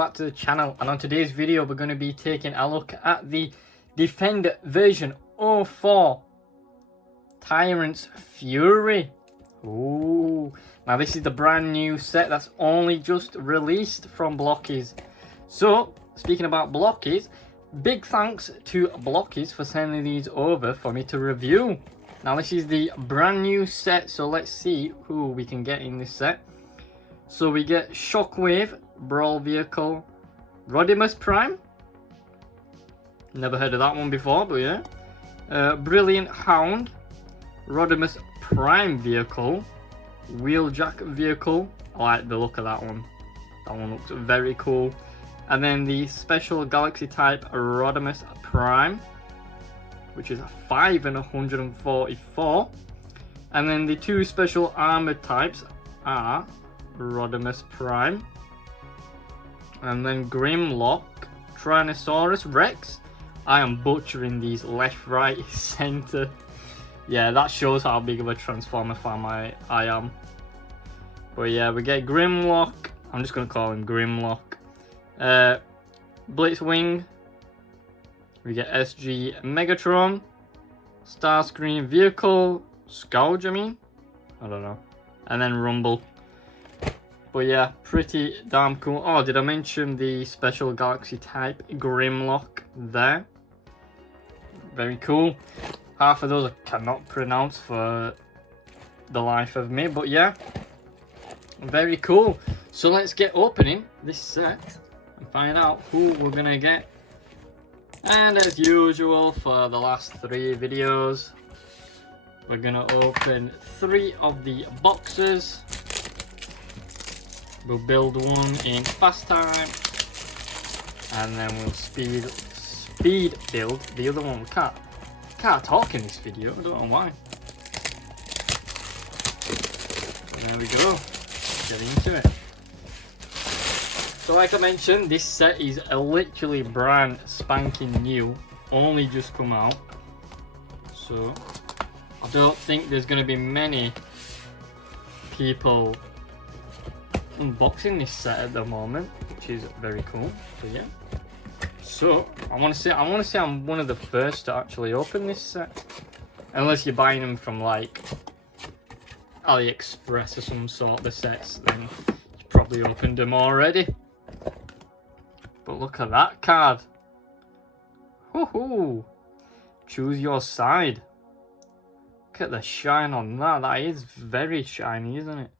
back to the channel, and on today's video we're going to be taking a look at the Defender version 04 Tyrants Fury. Ooh, now this is the brand new set that's only just released from Blokees. So speaking about Blokees, big thanks to Blokees for sending these over for me to review. Now this is the brand new set, so let's see who we can get in this set. So we get Shockwave, Brawl Vehicle, Rodimus Prime. Never heard of that one before, but yeah. Brilliant Hound, Rodimus Prime Vehicle, Wheeljack Vehicle. I like the look of that one. That one looks very cool. And then the Special Galaxy Type Rodimus Prime, which is a 5 and 144. And then the two Special Armored Types are Rodimus Prime, and then Grimlock, Tyrannosaurus Rex. I am butchering these left, right, center. Yeah, that shows how big of a Transformer fan I am. But yeah, we get Grimlock. I'm just going to call him Grimlock. Blitzwing. We get SG Megatron. Starscream Vehicle. Scourge, I mean. I don't know. And then Rumble. But yeah, pretty damn cool. Oh, did I mention the Special Galaxy Type Grimlock there? Very cool. Half of those I cannot pronounce for the life of me, but yeah, very cool. So let's get opening this set and find out who we're gonna get. And as usual for the last 3 videos, we're gonna open 3 of the boxes. We'll build one in fast time, and then we'll speed build the other one. We can't talk in this video, I don't know why. And there we go, get into it. So like I mentioned, this set is literally brand spanking new, only just come out. So I don't think there's going to be many people unboxing this set at the moment, which is very cool. So yeah, so I want to say I'm one of the first to actually open this set, unless you're buying them from like AliExpress or some sort of sets, then you probably opened them already. But look at that card. Woohoo! Choose your side. Look at the shine on that. That is very shiny, isn't it?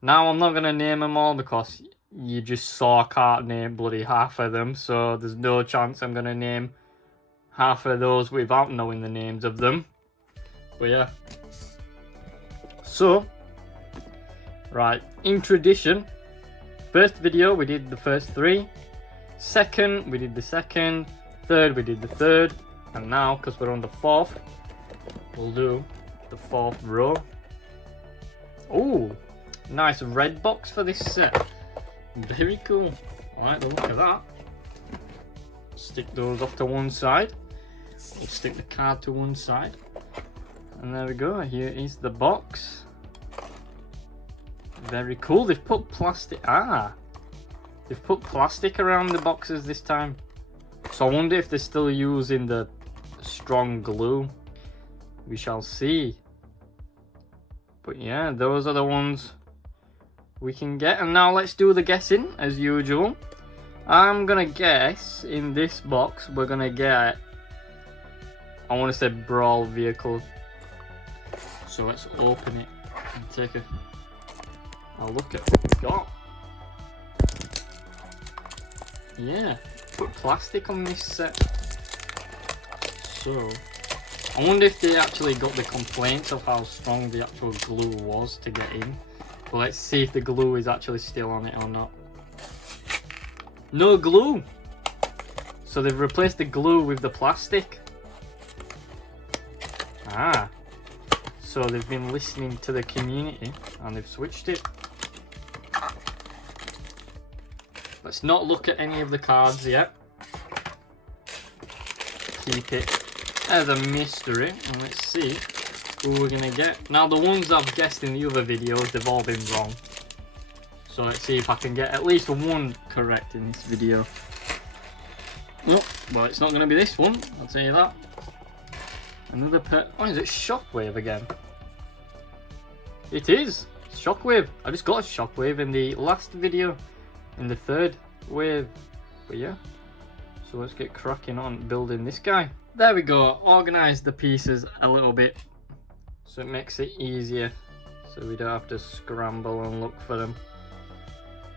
Now, I'm not going to name them all because you just saw I can't name bloody half of them. So there's no chance I'm going to name half of those without knowing the names of them. But yeah. So, right, in tradition, first video we did the first 3. Second, we did the second. Third, we did the third. And now, because we're on the 4th, we'll do the 4th row. Oh! Nice red box for this set. Very cool. I like the look of that. Stick those off to one side. We'll stick the card to one side. And there we go. Here is the box. Very cool. They've put plastic. They've put plastic around the boxes this time. So I wonder if they're still using the strong glue. We shall see. But yeah, those are the ones we can get. And now let's do the guessing as usual. I'm gonna guess in this box we're gonna get, I want to say Brawl Vehicle. So let's open it and take a look at what we got. Yeah, put plastic on this set. So I wonder if they actually got the complaints of how strong the actual glue was to get in. But let's see if the glue is actually still on it or not. No glue! So they've replaced the glue with the plastic. So they've been listening to the community and they've switched it. Let's not look at any of the cards yet. Keep it as a mystery, and let's see who we're gonna get. Now the ones I've guessed in the other videos, they've all been wrong. So let's see if I can get at least one correct in this video. Oh, well, it's not going to be this one, I'll tell you that. Another oh, is it Shockwave again? It is! Shockwave! I just got a Shockwave in the last video, in the third wave. But yeah, so let's get cracking on building this guy. There we go, organise the pieces a little bit so it makes it easier, so we don't have to scramble and look for them.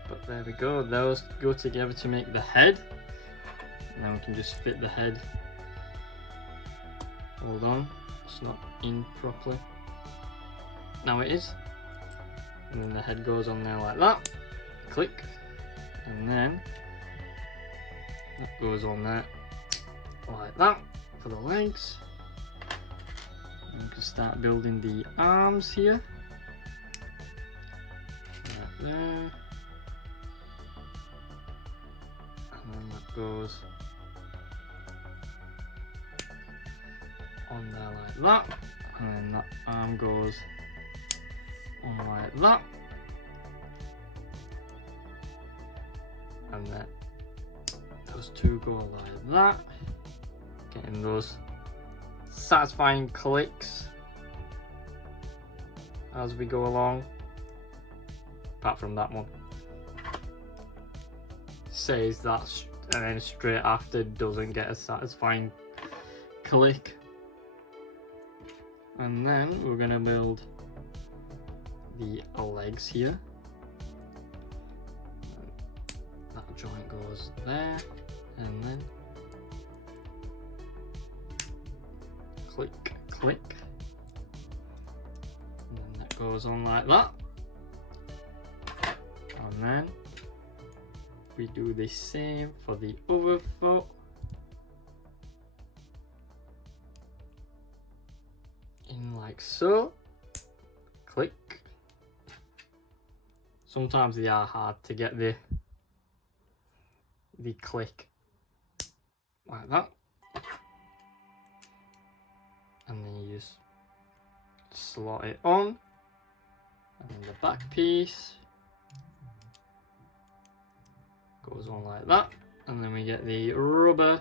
But there we go, those go together to make the head. And then we can just fit the head. Hold on, it's not in properly. Now it is. And then the head goes on there like that. Click. And then that goes on there like that for the legs. And we can start building the arms here. Right there. And then that goes on there like that, and then that arm goes on like that, and then those two go like that, getting those satisfying clicks as we go along, apart from that one says that, and then straight after doesn't get a satisfying click. And then we're gonna build the legs here. That joint goes there, and then click, click, and then that goes on like that. And then we do the same for the other foot. In like so. Click. Sometimes they are hard to get the click like that. And then you just slot it on. And then the back piece goes on like that, and then we get the rubber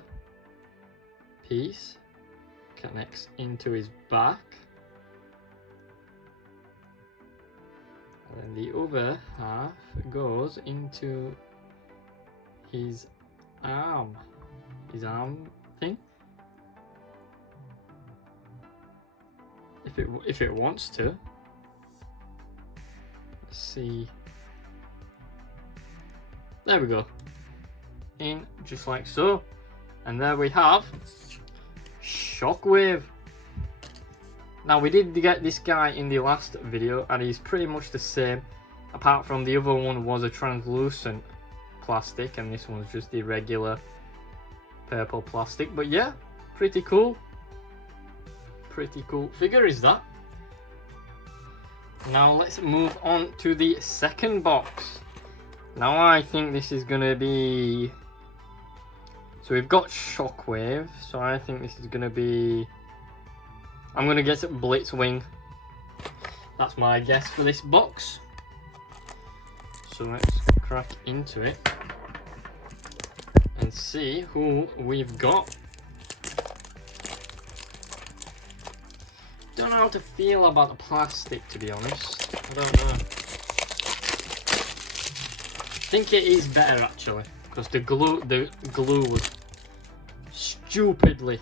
piece connects into his back, and then the other half goes into his arm thing, if it wants to. Let's see. There we go. In just like so. And there we have Shockwave. Now we did get this guy in the last video and he's pretty much the same, apart from the other one was a translucent plastic and this one's just the regular purple plastic. But yeah, pretty cool. Pretty cool figure is that. Now let's move on to the second box. Now I think this is gonna be, so we've got Shockwave, so I think this is gonna be, I'm gonna guess it Blitzwing. That's my guess for this box. So let's crack into it and see who we've got. Don't know how to feel about the plastic, to be honest. I don't know. I think it is better actually, because the glue was stupidly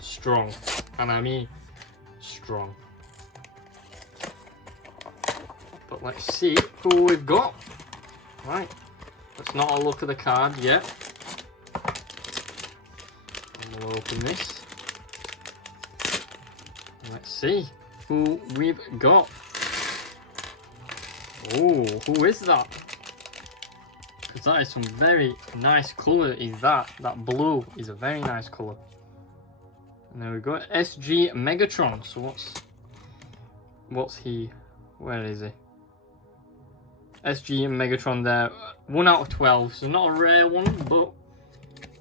strong, and I mean strong. But let's see who we've got. Right, let's not all look at the card yet. And we'll open this. Let's see who we've got. Oh, who is that? Because that is some very nice colour. Is that blue is a very nice colour. And there we go, SG Megatron. So what's he? Where is he? SG Megatron there. 1 out of 12. So not a rare one, but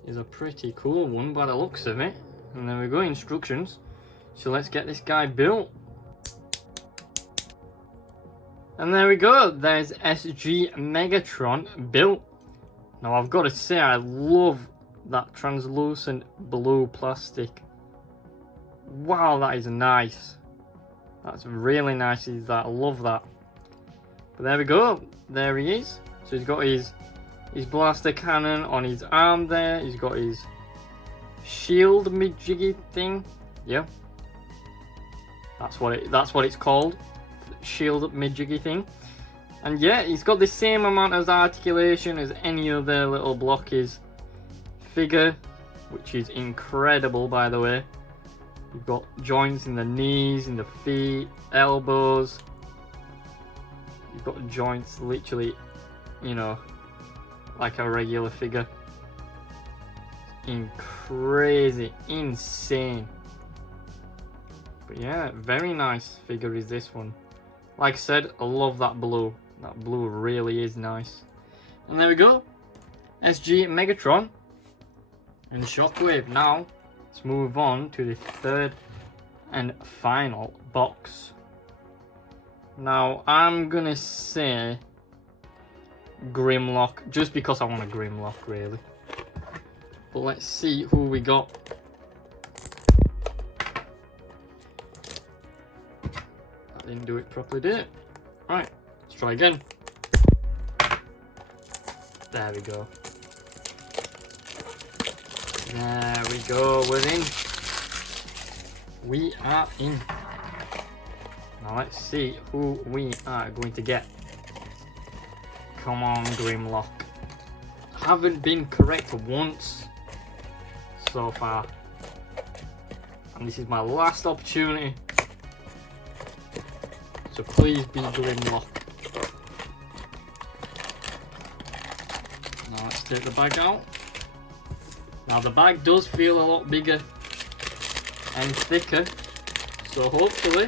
is a pretty cool one by the looks of it. And there we go, instructions. So let's get this guy built. And there we go, there's SG Megatron built. Now I've got to say, I love that translucent blue plastic. Wow, that is nice. That's really nice, is that? I love that. But there we go, there he is. So he's got his blaster cannon on his arm there. He's got his shield majiggy thing. Yeah. That's what it's called. Shield majiggy thing. And yeah, he's got the same amount of articulation as any other little Blokees figure, which is incredible, by the way. You've got joints in the knees, in the feet, elbows. You've got joints literally, you know, like a regular figure. Crazy, insane. But yeah, very nice figure is this one. Like I said, I love that blue. That blue really is nice. And there we go. SG Megatron and Shockwave. Now, let's move on to the third and final box. Now, I'm gonna say Grimlock, just because I want a Grimlock, really. But let's see who we got. Didn't do it properly, did it? Right, let's try again. There we go. There we go, we're in. We are in. Now let's see who we are going to get. Come on, Grimlock. Haven't been correct once so far. And this is my last opportunity. So please be Grimlock. Now let's take the bag out. Now the bag does feel a lot bigger and thicker, so hopefully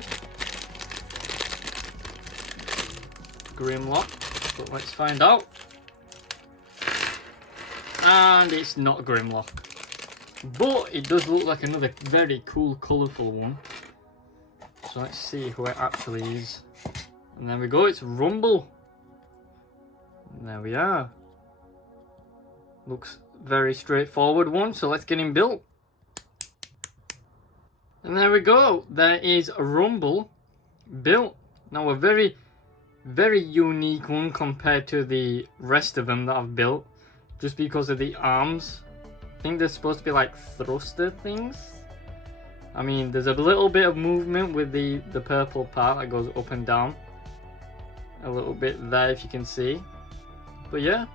Grimlock, but let's find out. And it's not Grimlock, but it does look like another very cool colourful one. So let's see who it actually is. And there we go, it's Rumble. And there we are. Looks very straightforward one, so let's get him built. And there we go, there is a Rumble built. Now a very, very unique one compared to the rest of them that I've built, just because of the arms. I think they're supposed to be like thruster things. I mean, there's a little bit of movement with the purple part that goes up and down. A little bit there, if you can see. But yeah,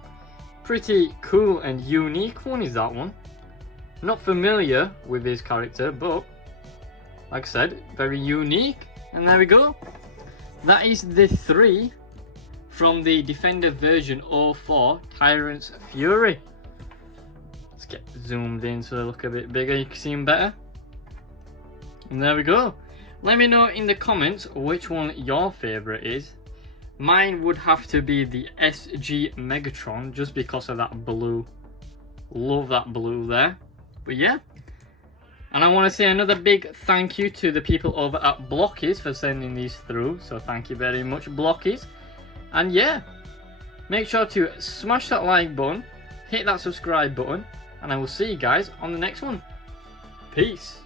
pretty cool and unique one is that one. Not familiar with his character, but like I said, very unique. And there we go. That is the 3 from the Defender version 04 Tyrants Fury. Let's get zoomed in so they look a bit bigger, you can see them better. And there we go. Let me know in the comments which one your favourite is. Mine would have to be the SG Megatron, just because of that blue. Love that blue there. But yeah. And I want to say another big thank you to the people over at Blokees for sending these through. So thank you very much, Blokees. And yeah, make sure to smash that like button, hit that subscribe button, and I will see you guys on the next one. Peace.